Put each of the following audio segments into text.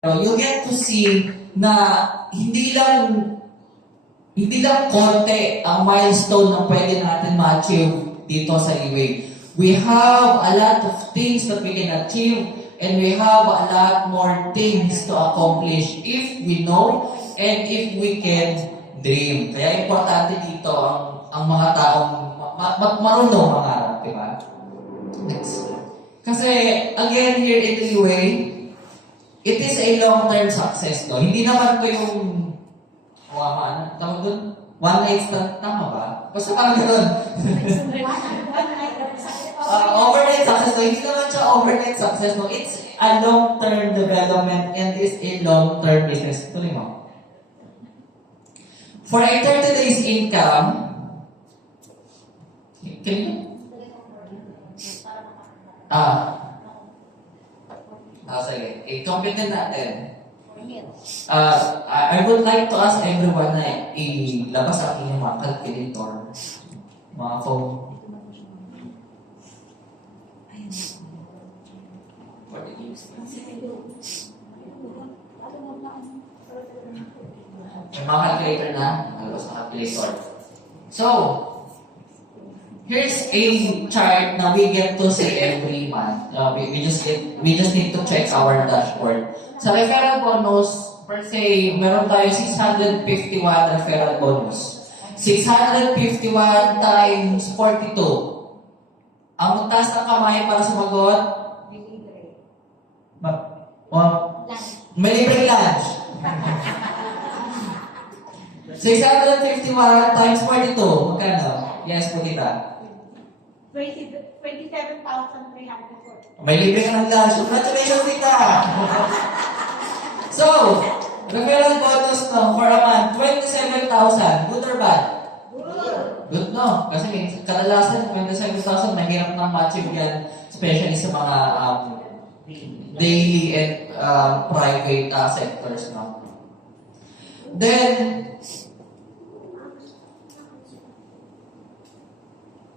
you get to see na hindi lang konti ang milestone na pwede natin ma-achieve dito sa Liway. We have a lot of things that we can achieve and we have a lot more things to accomplish if we know and if we can dream. Kaya importante dito ang mga taong marunong mangarap, di ba? Next. Kasi, again, here in Liway, it is a long-term success, no? Hindi naman ito yung tawag doon? One night stand, tama ba? Basta parang gano'n. Overnight success, no? Hindi naman siya overnight success, no? It's a long-term development and it's a long-term business. Tuloy mo. For a 30 days income, can you? Sige. I-competent natin. I would like to ask everyone na ilabas ang inyong mga calculator, mga phone. May mga calculator na, ilabas na calculator. So, here's a chart na we get to see every month. We just need to check our dashboard. Sa referral bonus, per se, meron tayo 651 referral bonus. 651 times 42. Ang magtaas ng kamay para sumagot? May libreng lunch. 651 times 42. Magkano? Yes, Pulita. 27,340. May libre ka ng lunch. Congratulations, Tita! So, referral bonus no, for a month, 27,000. Good or bad? Good, no? Kasi kadalasan, 27,000, mahirap nang ma-achieve yan, especially sa mga daily and private sectors, no? Then,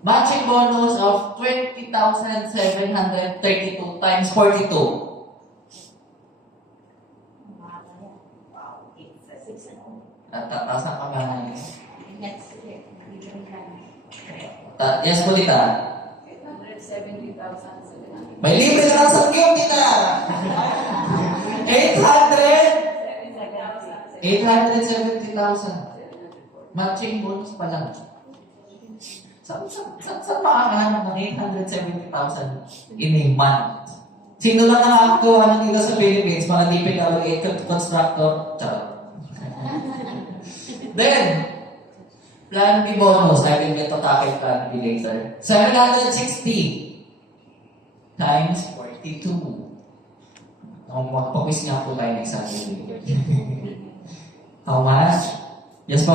matching bonus of 20,732 times 42. Taas ang kamay. Yes po, Tita. 870,700. May libre ka lang sa game, Tita. 870,000. Matching bonus pa lang. Saan makakahanap ng 870,000 in a month? Sino lang nakakakuha ng dito sa Philippines? Mga DPWH constructor? Charot. Then, Plan B bonus. I will get to tackle Plan B later. 760 times 42. Magpapis nga po tayo next Saturday. How much? Yes po.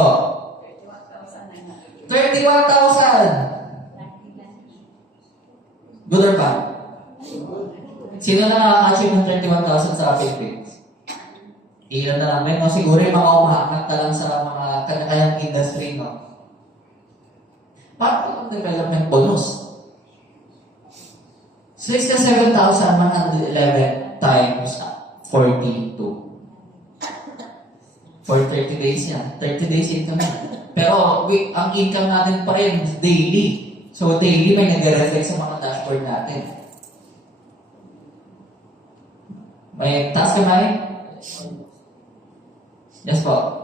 31,000. Good or bad? Sino na nakaka-achieve ng 31,000 sa Philippines? Ilan na lang. May no? Siguro yung mga umahangat na lang sa mga kanyang industry, no? Paano ang development bonus? 67,111 times 42. For 30 days yan. 30 days income yan. Pero ang income natin pa rin daily. So daily may nag-reflect sa mga dashboard natin. May task ka ba? Yes po.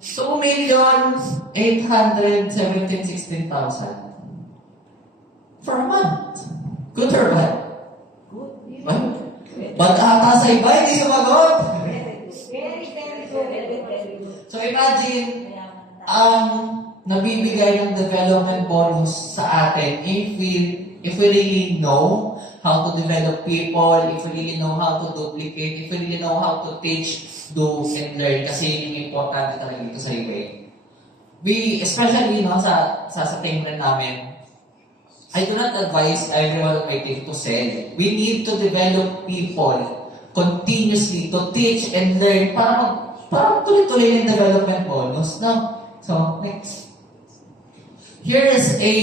2,817,16,000 for a month. Good or bad? Good. Bad ata sa iba, hindi sumagot. Very good. So imagine, ang nabibigay ng development bonus sa atin if we really know how to develop people, if we really know how to duplicate, if we really know how to teach, do, and learn, kasi yung importante talaga dito sa Liway. We, especially sa tingin namin, I do not advise everyone of my team to sell. We need to develop people continuously to teach and learn para tuloy-tuloy yung development bonus. No? So, next. Here is a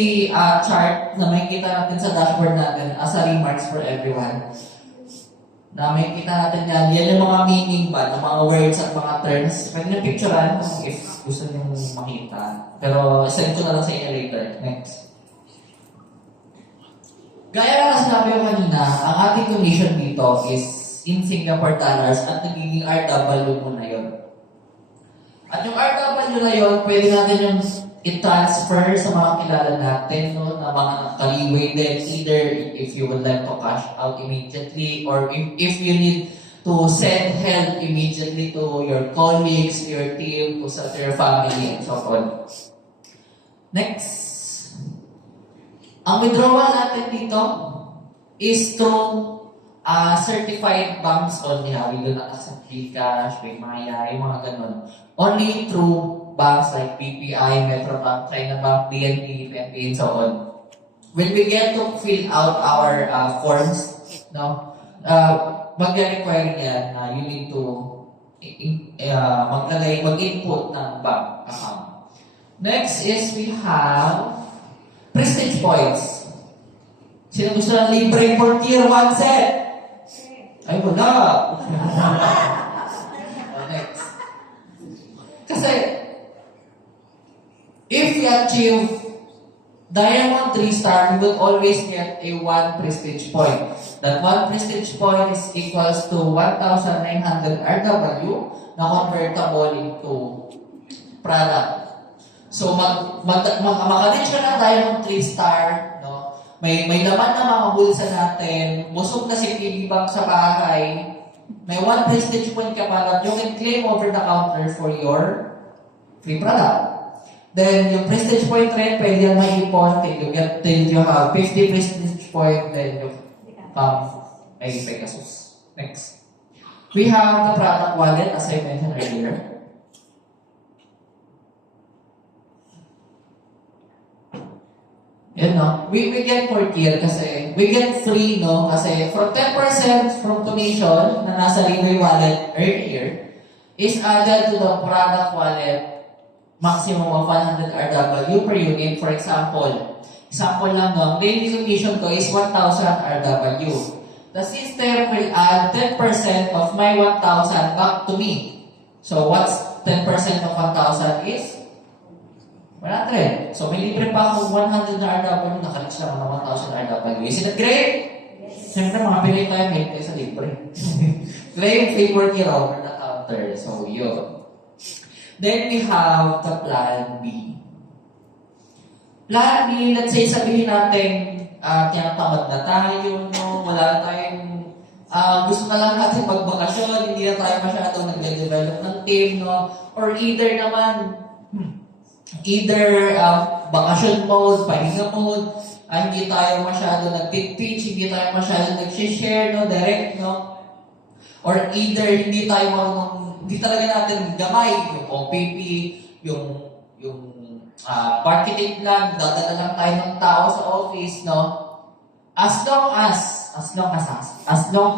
chart na makikita natin sa dashboard natin as a remarks for everyone. Na makikita natin yan. Yan yung mga meaning ba, ng mga words at mga terms. Pwede na picturean kung if gusto nyo makita. Pero send ko na lang sa inyo later. Next. Gaya na sinabi ko kanina, ang ating commission dito is in Singapore dollars at nagiging RW mo na yun. At yung RW na yun, pwede natin yung i-transfer sa mga kilala natin, no, na mga kaliway din, either if you would like to cash out immediately or if you need to send help immediately to your colleagues, to your team, to your family, and so on. Next. Ang withdrawal natin dito is through certified banks only. We do not accept Gcash, Paymaya, yung mga ganun. Only through banks like BPI, Metrobank, China Bank, DNB, PNB, and so on. When we get to fill out our forms, no, mag-require yan na you need to mag-input ng bank account. Next is we have prestige points. Sino gusto ng libre for tier 1 set? Ay, wala. Next. Kasi, if we achieve Diamond 3-star, we would always get a 1 prestige point. That 1 prestige point is equals to 1,900 RW na convertible into product. So, makalit siya ng Diamond 3-star, no? May laman na mga bulsa natin, busog na si PB Bank sa bahay, may 1 prestige point ka para you can claim over the counter for your free product. Then, yung prestige point rin, pwede yan maipon till you have 50 prestige point, then you come 80 pesos. Next. We have the product wallet, as I mentioned earlier. Yan, no? We get per tier kasi we get free, no? Kasi from 10% from commission na nasa Leeway wallet earlier is added to the product wallet maximum of 100 RW per unit. For example lang, no? Daily commission ko is 1,000 RW. The system will add 10% of my 1,000 back to me. So what's 10% of 1,000 is 100. So, may libre pa akong 100 na RW, nakalis lang ng 1,000 RW. Isn't it great? Yes. Siyempre, mga Pinoy tayo, may tayo sa libre. Claim flavor here over the counter. So, yun. Then, we have the plan B. Plan B, let's say, sabihin natin, tinatamad na tayo, no? Wala na tayong, gusto na lang natin magbakasyon, hindi na tayo masyadong nag-develop ng team, no? Or either naman, bakasyon mode, pahinga mode, hindi tayo masyado nag-pitch, hindi tayo masyado nag-share, no, direct, no? Or either hindi talaga natin gamay, yung OPP, yung marketing plan, dadala lang tayo ng tao sa office, no? As long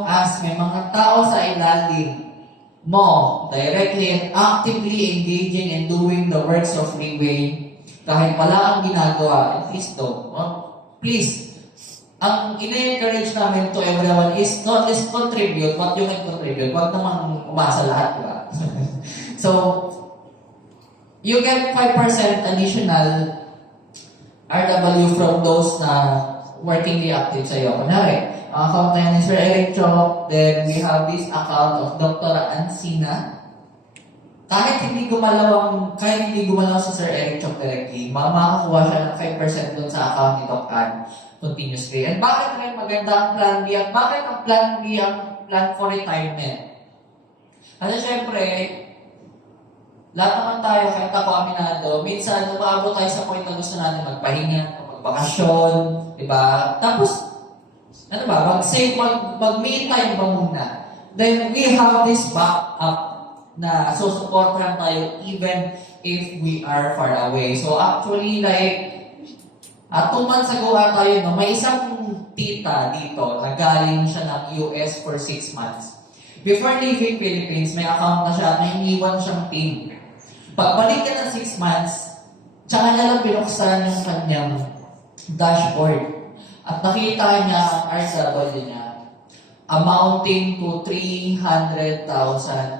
as may mga tao sa ilalim mo, directly and actively engaging and doing the works of Leeway, kahit wala ang ginagawa, at least please, ang ina-encourage namin to everyone is not just contribute what you can contribute, wag naman umasa lahat, diba? So, you get 5% additional RW from those na workingly active sa'yo. Kunwari, ang account na yan ni Sir Eric Chok, then we have this account of Dr. Ancina. Kahit hindi gumalaw si Sir Eric Chok directly, makakuha siya ng 5% dun sa account ni Doc Ann continuously. And bakit rin maganda ang plan B? At bakit ang plan B ang plan for retirement? Kasi syempre, lahat naman tayo, kahit ako aminado, minsan umaabot tayo sa point na gusto natin magpahinga, magbakasyon, diba? Tapos, mag-save, mag-me time ba muna? Then, we have this backup na susuportahan tayo even if we are far away. So, actually, like, 2 months ago tayo, no, may isang tita dito na galing siya ng US for 6 months. Before leaving Philippines, may account na siya, may iniwan siyang team. Pagbalik ka ng 6 months, Tsaka niya lang binuksan yung kanyang dashboard. At nakita niya ang RW niya amounting to 300,000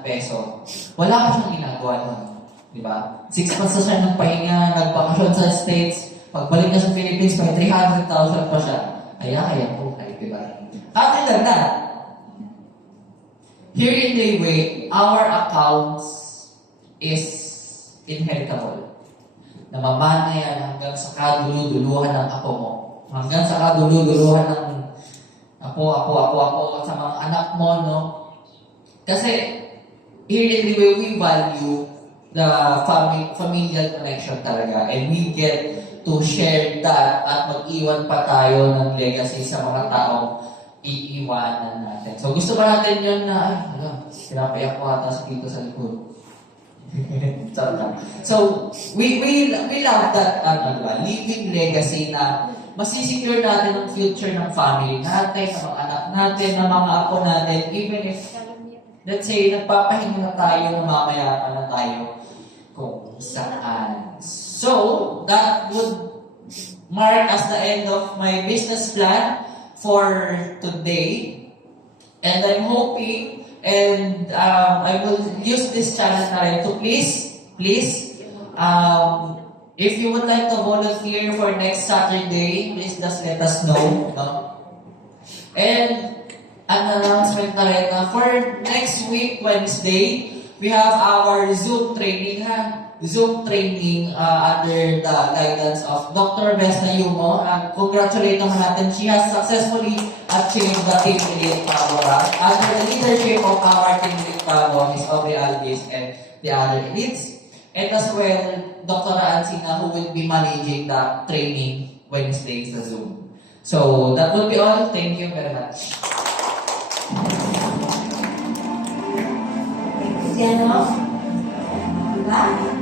peso. Wala pa siyang ginagawa nun. Di ba? 6 months na siya ng pahinga, nagbakasyon sa States, pagbalik na sa Philippines, may 300,000 pa siya. Kaya buhay, di ba? Other than that, here in Dayway, our accounts is inheritable. Namamana yan hanggang sa kaduluduluhan ng apo mo. Hanggang sa kaduluduluhan ng apo, sa mga anak mo, no? Kasi, here in Dayway, we value the familial connection talaga. And we get to share that at mag-iwan pa tayo ng legacy sa mga taong iiwanan natin. So, gusto ba natin yun na, ay, pinapayak ko ata sa dito sa likod. So, we love that, living legacy na masisecure natin ang future ng family natin, ng mga anak natin, ng mga apo natin, even if, let's say, nagpapahinga na tayo, mamaya na tayo kung saan. So, that would mark as the end of my business plan for today. And I'm hoping, and I will use this channel na rin to please, if you would like to volunteer for next Saturday, please just let us know. No? And an announcement na rin na for next week, Wednesday, we have our Zoom training, Zoom training under the guidance of Dr. Vesna Yumo. And congratulate naman natin, she has successfully achieved the Team Elite Power under the leadership of our Team Elite Power, Ms. Aubrey Alves and the other elites. And as well, Dr. Ansina, who will be managing the training Wednesday sa Zoom. So, that will be all. Thank you very much. Thank you, General. Diba?